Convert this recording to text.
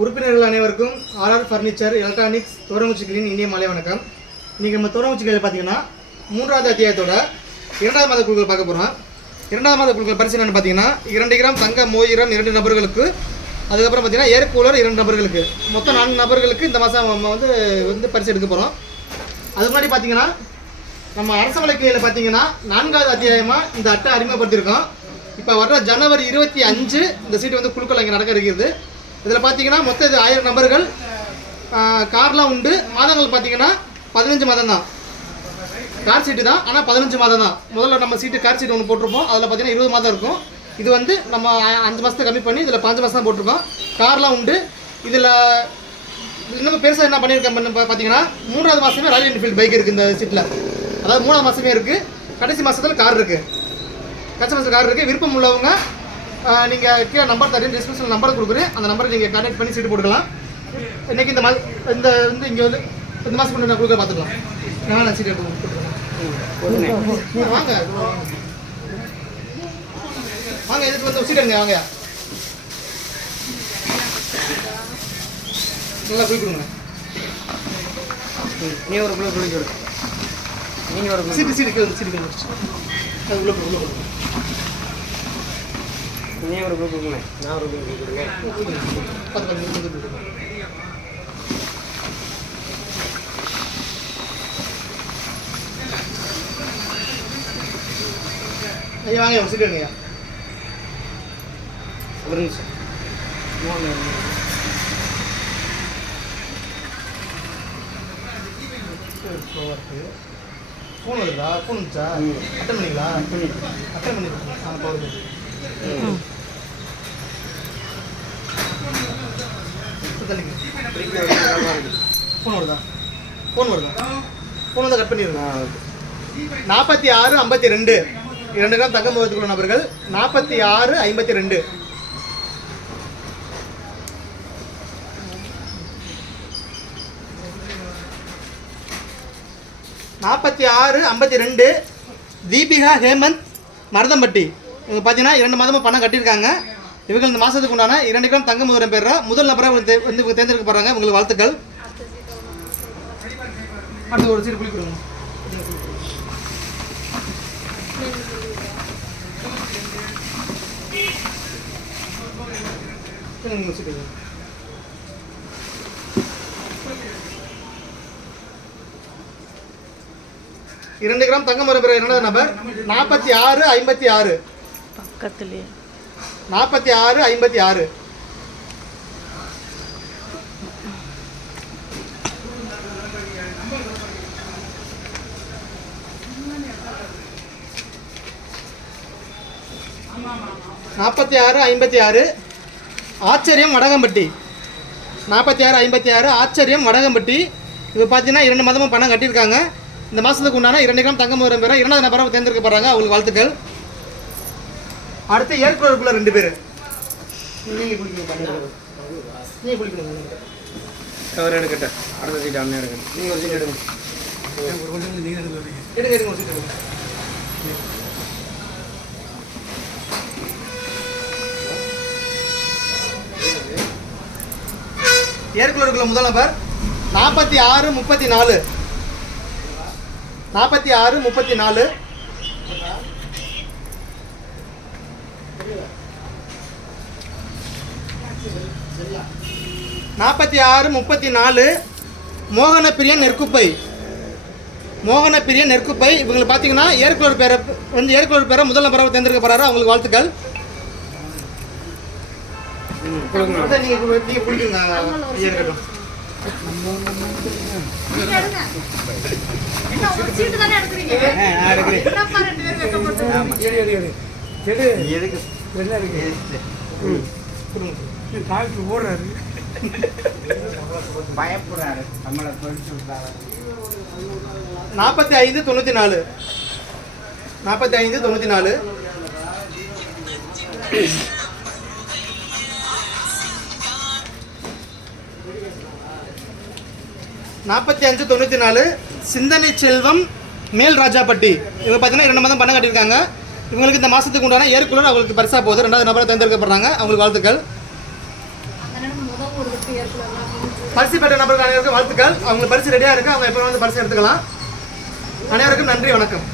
உறுப்பினர்கள் அனைவருக்கும் RR furniture electronics தோரங்குச்சிகளின் இனிய மாலை வணக்கம். இன்றைக்கி நம்ம தோரங்குச்சிகளில் பார்த்தீங்கன்னா 3வது அத்தியாயத்தோட 2வது மாத குழுக்கள் பார்க்க போகிறோம். 2வது மாத குழுக்கள் பரிசு என்னென்னு பார்த்தீங்கன்னா 2 கிராம் தங்க மோதிரம் 2 நபர்களுக்கு, அதுக்கப்புறம் பார்த்தீங்கன்னா ஏர் கூலர் 2 நபர்களுக்கு, மொத்தம் 4 நபர்களுக்கு இந்த மாதம் நம்ம வந்து பரிசு எடுக்க போகிறோம். அது முன்னாடி பார்த்தீங்கன்னா நம்ம அரச வழக்கையில் பார்த்தீங்கன்னா 4வது அத்தியாயமாக இந்த அட்டை அறிமுகப்படுத்தியிருக்கோம். இப்போ வர்ற ஜனவரி 25 இந்த சீட்டு வந்து குழுக்கள் இங்கே நடக்க இருக்கிறது. இதில் பார்த்தீங்கன்னா மொத்தம் இது 1000 நபர்கள், கார்லாம் உண்டு. மாதங்கள் பார்த்தீங்கன்னா 15 மாதம் தான். கார் சீட்டு தான், ஆனால் 15 மாதம் தான். முதல்ல நம்ம சீட்டு கார் சீட்டு ஒன்று போட்டிருப்போம், அதில் பார்த்தீங்கன்னா 20 மாதம் இருக்கும். இது வந்து நம்ம 5 மாதத்தை கம்மி பண்ணி இதில் 5 மாதம் தான் போட்டிருக்கோம். கார்லாம் உண்டு. இதில் இன்னும் பெருசாக என்ன பண்ணியிருக்கேன் பார்த்தீங்கன்னா 3வது மாதமே ராயல் என்ஃபீல்டு பைக் இருக்குது இந்த சீட்டில். அதாவது 3வது மாதமே இருக்குது. கடைசி மாதத்தில் கார் இருக்குது. கடைசி மாதத்தில் கார் இருக்குது. விருப்பம் உள்ளவங்க நீங்கள் கீழே நம்பர் தரேன், டிஸ்கிரிப்ஷனில் நம்பர் கொடுக்குறேன். அந்த நம்பரை நீங்கள் கான்டாக்ட் பண்ணி சீட்டு போட்டுக்கலாம். இன்றைக்கி இந்த வந்து இங்கே வந்து இந்த மாதம் கொண்டு நான் கொடுக்க பார்த்துக்கலாம். நான் சீட்டு கொடுக்குறேன். வாங்க வாங்க, இதுக்கு வந்து சீட் எடுங்க. வாங்க, நல்லா போய் கொடுங்க. நீ ஒரு குழு குளிச்சு விடு. நீங்கள் ஒரு சீட்டு சீட்டு அது உள்ள கொடுங்க. நீ ஒரு குழு கொடுங்க, நான் ஒரு குழு கொடுங்க. 10 ஐயா வாங்க, சீட்டு எடுங்கய்யா. ஒரு நிமிஷம். ஃபோன் வருதா? ஃபோன் வந்துச்சா? அட்டன் பண்ணிங்களா? அட்டன் பண்ணிடுறேன். போகுது. ஃபோன் வருதா? ஃபோன் வந்து கட் பண்ணிடுங்க. 46 52 2 கிராம் தங்க முகத்துக்குள்ள நபர்கள் 46 52. தீபிகா ஹேமந்த் மருதம்பட்டி. இவங்க பார்த்தீங்கன்னா 2 மாதமாக பணம் கட்டியிருக்காங்க. இவங்க இந்த மாதத்துக்கு உண்டான 2 கிராம் தங்க மோதிரம் பெற முதல் நபராக வந்து தேர்ந்தெடுக்கப்படுறாங்க. உங்களுக்கு வாழ்த்துக்கள். அடுத்து ஒரு சீட்டு குளிக்கிறோம். சீட்டு 2 கிராம் தங்கம் வர பிறகு 2வது நபர் 46 56 பக்கத்துலயே 46 56. ஆச்சரியம் வடகம்பட்டி. 46 56 ஆச்சரியம் வடகம்பட்டி. இப்போ பார்த்தீங்கன்னா 2 மாதமும் பணம் கட்டியிருக்காங்க. இந்த மாதத்துக்கு உண்டான 2 கிராம் தங்கம் மோதிரம் பெற 2வது நபராக தேர்ந்தெடுக்கப்படுறாங்க. அவங்களுக்கு வாழ்த்துக்கள். அடுத்து ஏற்குள்ள 2 பேர். நீங்கள் குளிக்கணும். நீங்கள் குளிக்கணும். அவர் எடுக்கட்டும். அடுத்த சீட் அண்ணன் எடுக்கணும். நீங்கள் ஒரு சீட் எடுங்க. எடுங்க ஒரு சீட் எடுங்க. ஏற்குள்ள முதல் நபர் 46 34 46 34. மோகனப்பிரியன் நெற்குப்பை. இவங்களை பார்த்தீங்கன்னா ஏற்குலர் பேரை முதல் நபராக தேர்ந்தெடுக்கப்படுறாரு. அவங்களுக்கு வாழ்த்துக்கள். நீங்கள் பிடிக்குங்க. இருக்கட்டும். ஓடுறாரு, பயப்படுறாரு. நம்மளை தொழிச்சு விட்டாரு. 45 94 45 94. 45 94 சிந்தனை செல்வம் மேல் ராஜாப்பட்டி. இவங்க பார்த்தீங்கன்னா 2 மாதம் பணம் கட்டியிருக்காங்க. இவங்களுக்கு இந்த மாதத்துக்கு உண்டான ஏற்குலர் அவங்களுக்கு பரிசாக போகுது. 2வது நபரை தேர்ந்தெடுக்கப்படுறாங்க. அவங்களுக்கு வாழ்த்துக்கள். கொடுத்து ஏற்கனவே பரிசு பெற்ற நபருக்கு அனைவருக்கும் வாழ்த்துக்கள். அவங்க பரிசு ரெடியாக இருக்குது, அவங்க எப்போ வந்து பரிசு எடுத்துக்கலாம். அனைவருக்கும் நன்றி, வணக்கம்.